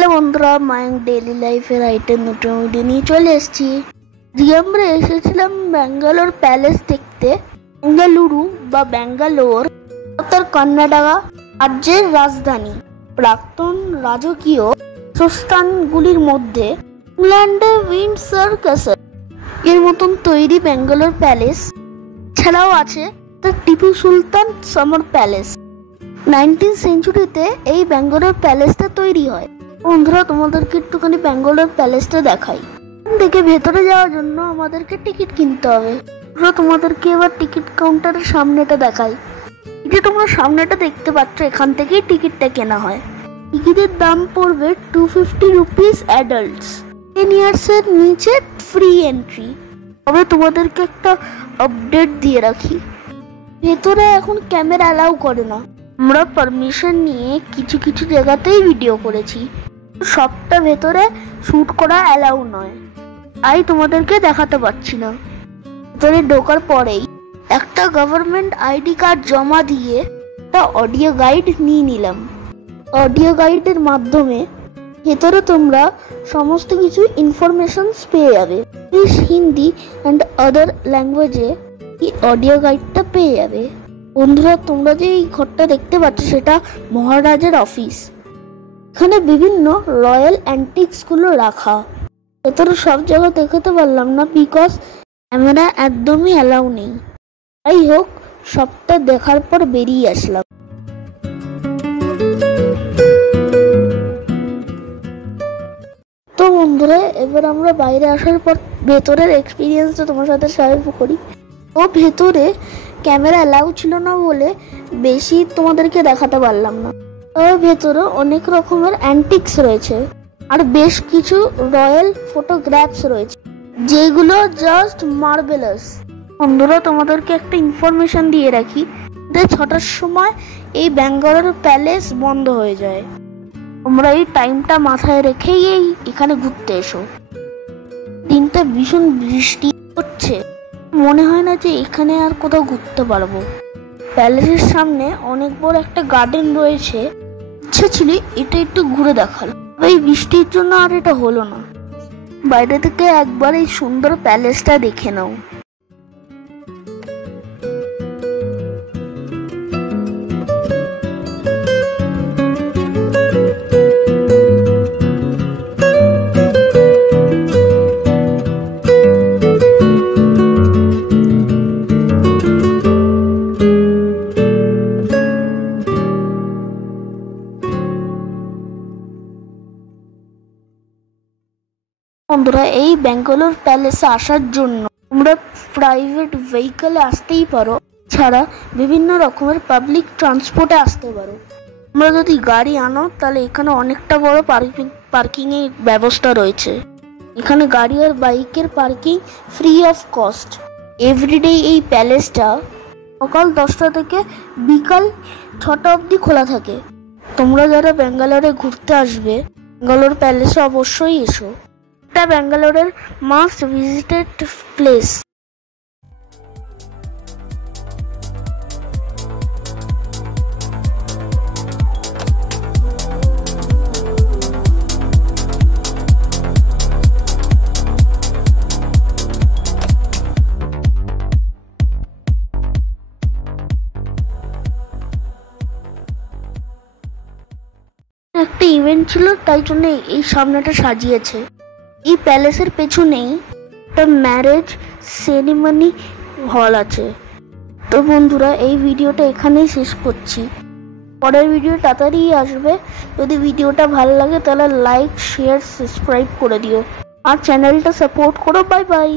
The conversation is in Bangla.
হ্যালো বন্ধুরা, মায়াঙ্ক ডেইলি লাইফের আইটেম নতুন ভিডিও নিয়ে চলে এসেছি। আজকে আমরা এসেছিলাম ব্যাঙ্গালোর প্যালেস দেখতে। বেঙ্গালুরু বা ব্যাঙ্গালোর উত্তর কর্ণাটক রাজ্যের রাজধানী। প্রাক্তন রাজকীয় স্থানগুলির মধ্যে ইংল্যান্ডে উইন্ডসর ক্যাসল এর মতন তৈরি ব্যাঙ্গালোর প্যালেস ছাড়াও আছে Tipu Sultan summer palace. 19th সেঞ্চুরিতে এই ব্যাঙ্গালোর প্যালেসটা তৈরি হয়। বন্ধুরা, তোমাদেরকে একটুখানি ব্যাঙ্গালোর প্যালেসটা দেখাই। দেখে ভেতরে যাওয়ার জন্য আমাদেরকে টিকিট কিনতে হবে। তোমাদেরকে এবার টিকিট কাউন্টারের সামনেটা দেখাই। এই যে তোমরা সামনেটা দেখতে পাচ্ছ, এখান থেকেই টিকিটটা কেনা হয়। টিকিটের দাম পড়বে 250 রুপিস অ্যাডাল্টস। 10 ইয়ার্সের নিচে ফ্রি এন্ট্রি। তবে তোমাদেরকে একটা আপডেট দিয়ে রাখি, ভেতরে এখন ক্যামেরা অ্যালাউ করে না। আমরা পারমিশন নিয়ে কিছু কিছু জায়গাতেই ভিডিও করেছি, সবটা ভেতরে শুট করা অ্যালাউ নয়, তাই তোমাদেরকে দেখাতে পারছি না। ভেতরে ঢোকার পরেই একটা গভর্নমেন্ট আইডি কার্ড জমা দিয়ে একটা অডিও গাইড নিয়ে নিলাম। অডিও গাইডের মাধ্যমে ভেতরে তোমরা সমস্ত কিছু ইনফরমেশনস পেয়ে যাবে। ইংলিশ, হিন্দি অ্যান্ড আদার ল্যাঙ্গুয়েজে এই অডিও গাইডটা পেয়ে যাবে। বন্ধুরা, তোমরা যে এই ঘরটা দেখতে পাচ্ছ সেটা মহারাজের অফিস। এখানে বিভিন্ন রয়্যাল অ্যান্টিক্সগুলো রাখা। ভেতরে সব জায়গা দেখাতে পারলাম না, বিকজ ক্যামেরা একদমই অ্যালাউ নেই। যাই হোক, সবটা দেখার পর বেরিয়ে আসলাম। তো বন্ধুরা, এবার আমরা বাইরে আসার পর ভেতরের এক্সপিরিয়েন্সটা তোমার সাথে শেয়ার করি। ও ভেতরে ক্যামেরা অ্যালাউ ছিল না বলে বেশি তোমাদেরকে দেখাতে পারলাম না। তবে ভেতরে অনেক রকমের অ্যান্টিক্স রয়েছে আর বেশ কিছু রয়্যাল ফটোগ্রাফস রয়েছে, যেগুলো জাস্ট মার্ভেলাস। বন্ধুরা, তোমাদেরকে একটা ইনফরমেশন দিয়ে রাখি যে 6টার সময় এই ব্যাঙ্গালোর প্যালেস বন্ধ হয়ে যায়। তোমরা এই টাইমটা মাথায় রেখেই এখানে ঘুরতে এসো। দিনটা ভীষণ বৃষ্টি হচ্ছে, মনে হয় না যে এখানে আর কোথাও ঘুরতে পারবো। প্যালেসের সামনে অনেক বড় একটা গার্ডেন রয়েছে, ইচ্ছা ছিল এটা একটু ঘুরে দেখার, এই বৃষ্টির জন্য আর এটা হলো না। বাইরে থেকে একবার এই সুন্দর প্যালেসটা দেখে নাও। বন্ধুরা, এই ব্যাঙ্গালোর প্যালেসে আসার জন্য তোমরা প্রাইভেট ভেহিকলে আসতেই পারো, ছাড়া বিভিন্ন রকমের পাবলিক ট্রান্সপোর্টে আসতে পারো। তোমরা যদি গাড়ি আনো তাহলে এখানে অনেকটা বড় পার্কিং এর ব্যবস্থা রয়েছে। এখানে গাড়ি আর বাইকের parking free of cost. Everyday এই প্যালেসটা সকাল 10টা থেকে বিকাল 6টা অবধি খোলা থাকে। তোমরা যারা ব্যাঙ্গালোরে ঘুরতে আসবে, ব্যাঙ্গালোর প্যালেসে অবশ্যই এসো। এটা ব্যাঙ্গালোরের মাস্ট ভিজিটেড প্লেস। একটা ইভেন্ট ছিল, তাই জন্য এই সামনেটা সাজিয়েছে। এই প্যালেসের পেছনেই একটা ম্যারেজ সেরিমনি হল আছে। তো বন্ধুরা, এই ভিডিওটা এখানেই শেষ করছি। পরের ভিডিও তাড়াতাড়ি আসবে। যদি ভিডিওটা ভালো লাগে তাহলে লাইক, শেয়ার, সাবস্ক্রাইব করে দিও আর চ্যানেলটা সাপোর্ট করো। Bye bye.